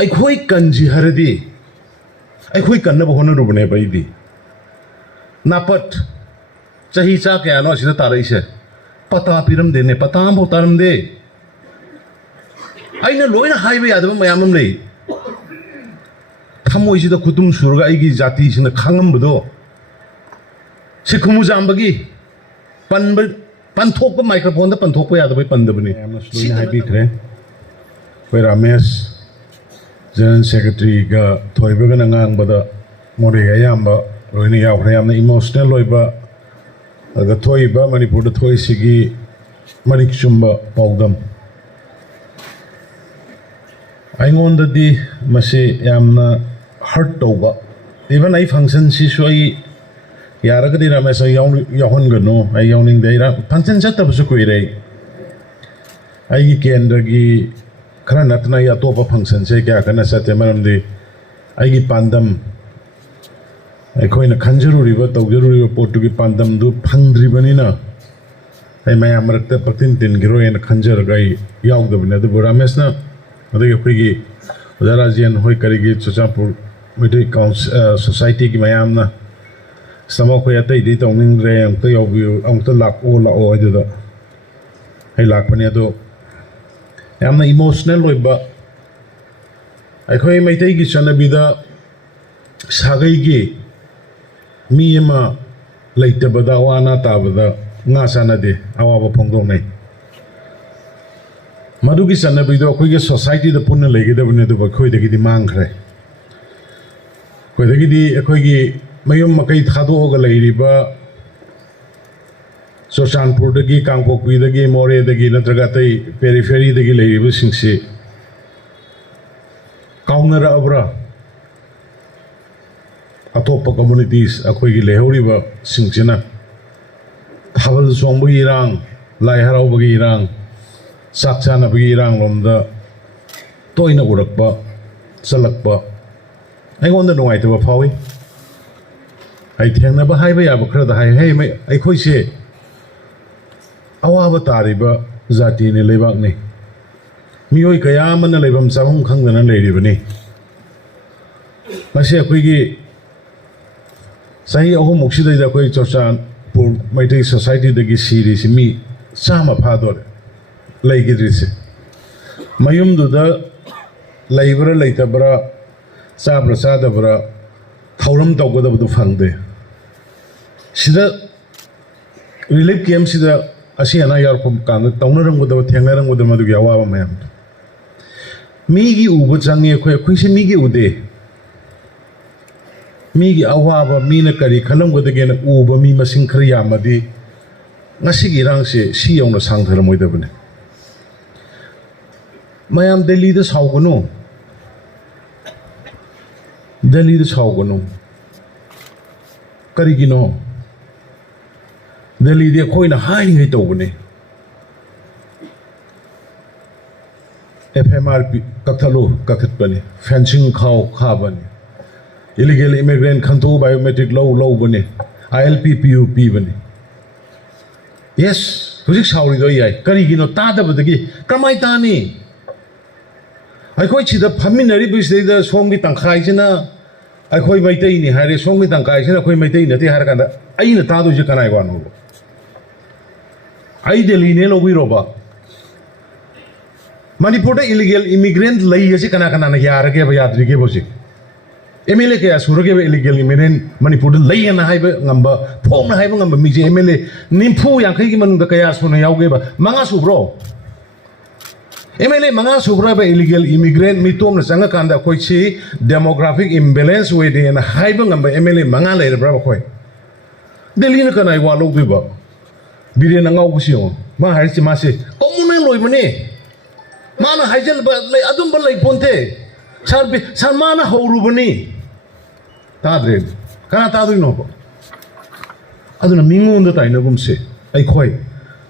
ꯑꯩꯈꯣꯏ ꯀꯟꯖꯤ ꯍꯥꯏꯔꯗꯤ ꯑꯩꯈꯣꯏ ꯀꯟꯅꯕ ꯍꯣꯠꯅꯔꯨꯕꯅꯦꯕ ꯑꯩꯗꯤ ꯅꯥꯄꯠ ꯆꯍꯤ ꯆꯥ ꯀꯌꯥꯅꯣ ꯑꯁꯤꯗ ꯇꯥꯔꯛꯏꯁꯦ ꯄꯇꯥ ꯄꯤꯔꯝꯗꯦꯅꯦ ꯄꯇꯥ ꯑꯃꯐꯥꯎ ꯇꯥꯔꯝꯗꯦ ꯑꯩꯅ ꯂꯣꯏꯅ ꯍꯥꯏꯕ ꯌꯥꯗꯕ ꯃꯌꯥꯝ ꯑꯃ ꯂꯩ ꯊꯃꯣꯏꯁꯤꯗ ꯈꯨꯇꯨꯝ ꯁꯨꯔꯒ ꯑꯩꯒꯤ ꯖꯥꯇꯤꯁꯤꯅ ꯈꯪꯉꯝꯕꯗꯣ ꯁꯤ ꯈꯨꯃꯨꯖꯥꯝꯕꯒꯤ ꯄꯟꯕ ꯄꯟꯊꯣꯛꯄ ꯃꯥꯏꯀ꯭ꯔꯣꯐꯣꯟꯗ ꯄꯟꯊꯣꯛꯄ ꯌꯥꯗꯕꯩ ꯄꯟꯗꯕꯅꯤ ꯌꯥꯝꯅꯁꯨ ꯂꯣꯏꯅ ꯍꯥꯏꯕꯤꯈ꯭ꯔꯦ ꯑꯩꯈꯣꯏ ꯔꯥꯃꯦꯁ ꯖꯦꯅꯔꯦꯜ ꯁꯦꯀ꯭ꯔꯦꯇꯔꯤꯒ ꯊꯣꯏꯕꯒꯅ ꯉꯥꯡꯕꯗ ꯃꯣꯔꯦꯒ ꯑꯌꯥꯝꯕ ꯂꯣꯏꯅ ꯌꯥꯎꯈ꯭ꯔꯦ ꯌꯥꯝꯅ ꯏꯃꯣꯁꯅꯦꯜ ꯑꯣꯏꯕ ꯑꯗꯨꯒ ꯊꯣꯛꯏꯕ ꯃꯅꯤꯄꯨꯔꯗ ꯊꯣꯛꯏꯁꯤꯒꯤ ꯃꯔꯤꯛ ꯆꯨꯝꯕ ꯄꯥꯎꯗꯝ ꯑꯩꯉꯣꯟꯗꯗꯤ ꯃꯁꯤ ꯌꯥꯝꯅ ꯍꯔꯠ ꯇꯧꯕ ꯏꯚꯟ ꯑꯩ ꯐꯪꯁꯟꯁꯤꯁꯨ ꯑꯩ ꯌꯥꯔꯒꯗꯤ ꯔꯥꯃꯦꯁ ꯑꯩ ꯌꯥꯎꯍꯟꯒꯅꯨ ꯑꯩ ꯌꯥꯎꯅꯤꯡꯗꯦ ꯑꯩ ꯐꯪꯁꯟ ꯆꯠꯇꯕꯁꯨ ꯀꯨꯏꯔꯦ ꯑꯩꯒꯤ ꯀꯦꯟꯗ꯭ꯔꯒꯤ खरा नतना या तो फंक्शन से क्या करना चाहते मरमदी आईगी पांदम अखोइन खंजरूरीब तौजरूरीब पोटुगी पांदम दु फंग्द्रिबनिना आई मया मरक्ता पक्तिन तिनगिरो एन खंजरगा यावदबने अदु रामेशना अदगी अखोइगी ओजाराजियन होय करिगी चुचापुर मिडे काउंस सोसाइटी की मयामना समोको यातै दि तौनिंग्रे अंत यावबियो अंत लाको लाओ अदुदा आई लाकपने अदु यामना इमोशनल होइबा अखोइ मैतैगी चनबिदा सागैगी मी अमा लैतबदा वाना ताबदा nga sanade awaба phongdongnai madugi chanabido akhoi society da punna legidabne do akhoi dagi di mangkhre akhoi dagi di akhoi gi mayum makai thado ga leiriba Soshanpur dagi Kangpokpi dagi More dagi natraga tai periphery dagi leiriba singsi kaunara abra atopa communities akhoi gi lehoriba singsina Habal Sombu Irang, Lai Haraubi Irang, Saksana Irang Lomda, Toina Urakpa, Salakpa. I wonder no idea of how I tell never highway abacra the high hay, I could say Awabatariba Zati in Levagni. Mio Kayam and the Levam Savum Kangan and Lady Vani. Masha Quigi Sahi Omuxida the Quay Choshan. For my society the series me sama pador like it is mayum do the labor later bra sabra sada bra thauram tawgada bu fangde sida relief game sida asi ana yar pum kan tawnarang bu da thengarang bu da madu gi awa mayam mi gi ubu changi khoi se mi gi ude Migi awaba mina kari khalam godagena uba mi masing khriya madi ngasigi rang se si yongna sangthar moidabne mayam Delhi da saugunu kari gino Delhi de khoina haini ngai tawbne FMRP kathalo kathatbane fencing khaw khabane illegal immigrant khantu biometric low bane ILPPU bane yes hujik sauri do yai kari gino ta da badagi kamai tani ai khoi chida phaminari bisdei da somgi tangkhai sina ai khoi maitai ni hare somgi tangkai sina khoi maitai nati har kanda ai na ta do je kanai wa no ai Delhi ne logi roba Manipur da illegal immigrant lai ase kana na yar ke ba yadri ke bosi MLA kaya surage illegal immigrant Manipur lai na haiba ngamba phom na haiba ngamba mi je MLA nimpu yang khai gi manung da kaya suna yauge ba manga su bro MLA manga su bro ba illegal immigrant mi tom na sanga kanda khoi chi demographic imbalance we de na haiba ngamba MLA manga lai bra ba khoi Delhi na kana wa log ba bire na ngau bu si ma har chi ma se communal loi mane mana haijal ba lai adum ba lai ponte Sarmana Horubani Tadre Kanatadu no Aduna Mingu on the Tainagum say I quite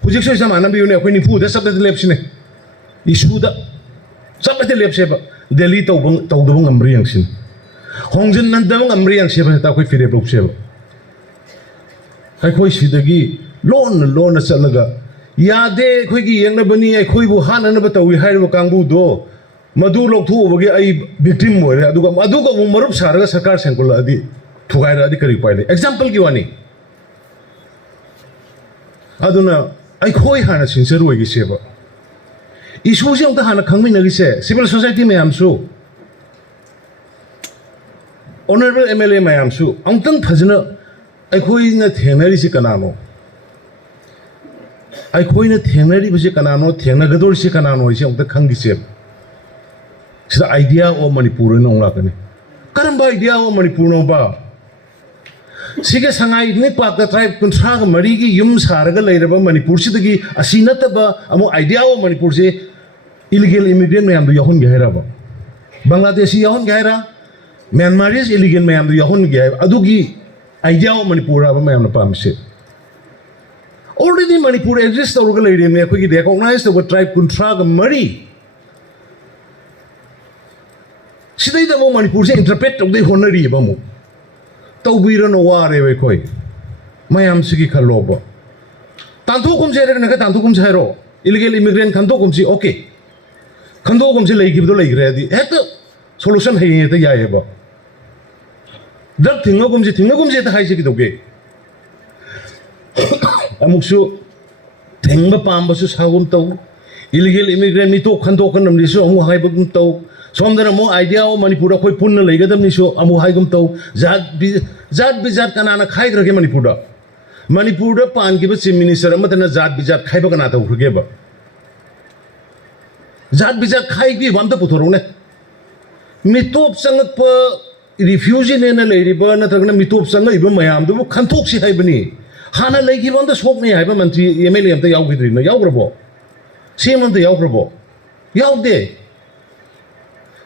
Pujiction some Anabi when you put the subject lepsine Isuda Subject lepseba Delito Todung Ambriansin Hongzen Nandam Ambrian Sheba Taki Fide Sheba I quite see the gi lone Salaga Yade Quiggy Yanabani I Kuibu Han and we hire Kangu do मधु लौथोबगे आई victim होरे अदुगा मरुप सारगा सरकार सेंकुल अदि थुगाइरा अदि करी पाइले एग्जांपल की वानी अदुना आई खोई हाना सिंसियर होगी सेबा इशू से उनका हाना खंगमी नगी से सिविल सोसाइटी में हमसु ऑनरेबल एमएलए में हमसु अंतंग फजना आई खोई न थेंगनरी से कनानो आई खोई न थेंगनरी बसे कनानो थेंगनगदोर से कनानो इसे उनका खंगी से सिदा आइडिया ओ मणिपुर न ओंला कने करंबा आइडिया ओ मणिपुर न बा सिगे संगाई ने पाक ट्राइब कुंथ्रा ग मरी की युम सारग लेरबा मणिपुर सिदगी असि नतबा अमो आइडिया ओ मणिपुर से इलीगल इमिग्रेंट में हम यहुन गहराबा बांग्लादेशी यहुन गहरा म्यांमारीज इलीगल में हम यहुन गहरा अदुगी आइडिया ओ मणिपुर अब मैं हम पामसे ऑलरेडी मणिपुर एग्जिस्ट तौरग लेरे में कोई रिकॉग्नाइज द ट्राइब कुंथ्रा ग मरी सिदई द मणिपुर से इंटरप्रेट तौदे होनरी बमु तौबीरन वारे वे कोई मैम सिगी खलोब तांथोकुम से नगा तांथोकुम से हेरो इलीगल इमिग्रेंट खंदोकुम से ओके खंदोकुम से लेगिबदो लेग्रेदी हेत सॉल्यूशन है ये त यायबा ड्रग थिंगोकुम से त हाइसे किदोगे अमुक्सु थिंगबा पामबसु सागुम तौ इलीगल इमिग्रेंट मितो खंदोकन नमनिसु अमु हाइबगुम तौ सोमदना मो आइडिया ओ मणिपुर कोई पुण्य लेगदमनिसु अमु हाइगुम तौ जात बिजात कनाना खाइग्रगे मणिपुर पानगिब चीफ मिनिस्टर अमदना जात बिजात खाइब कना तौग्रगेबा जात बिजात खाइगी वंद पुथोरौने मितोप संगप रिफ्यूजी ने लेरिबा नत्रगना मितोप संगइब मयामदु खंथोक्सि हाइबनी हाना लेगिबंद सोकने हाइबा मंत्री एमएलए अमता यावगिद्रिनो यावग्रबो सीएम अमता यावग्रबो यावदे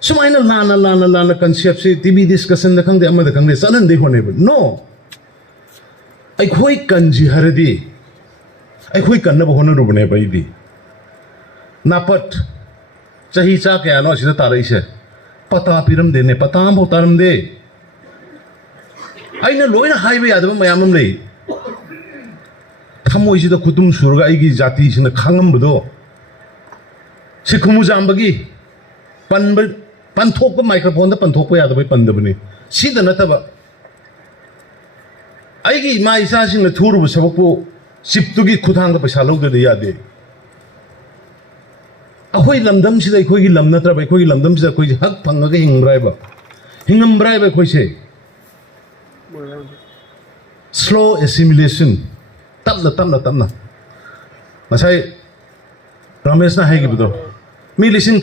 सुमाइना लाना कंसेप्ट से टीवी डिस्कशन खंदे अमद खंदे चलन दे होने नो अखोई कंजी हरदी अखोई कन्नब होने रुबने बैदी नापट चाही चा क्या नो सिदा तारइसे पता पिरम देने पता हम तारम दे आइना लोइना हाइबे यादब मयामम ले थमोइसिदा खुतुम सुरगा आइगी जाति सिना खांगमबदो सिखुमु जामबगी पंथोप माइक्रोफोन पंथोप यादव पंदबनी सीद नतबा आइगी इमा इसासिंग थूरुब सबकु चिप्तुगी खुथांग पैसा लौददे यादे अखोई लमदम सिदा अखोई लम नत्रबा अखोई लमदम सिदा अखोई हक फंगगा हिंग्राइबा हिंगमब्राइबा अखोइसे स्लो एसिमिलेशन तपना मसाई रमेश ना हाइगिबदो मी लिसिंग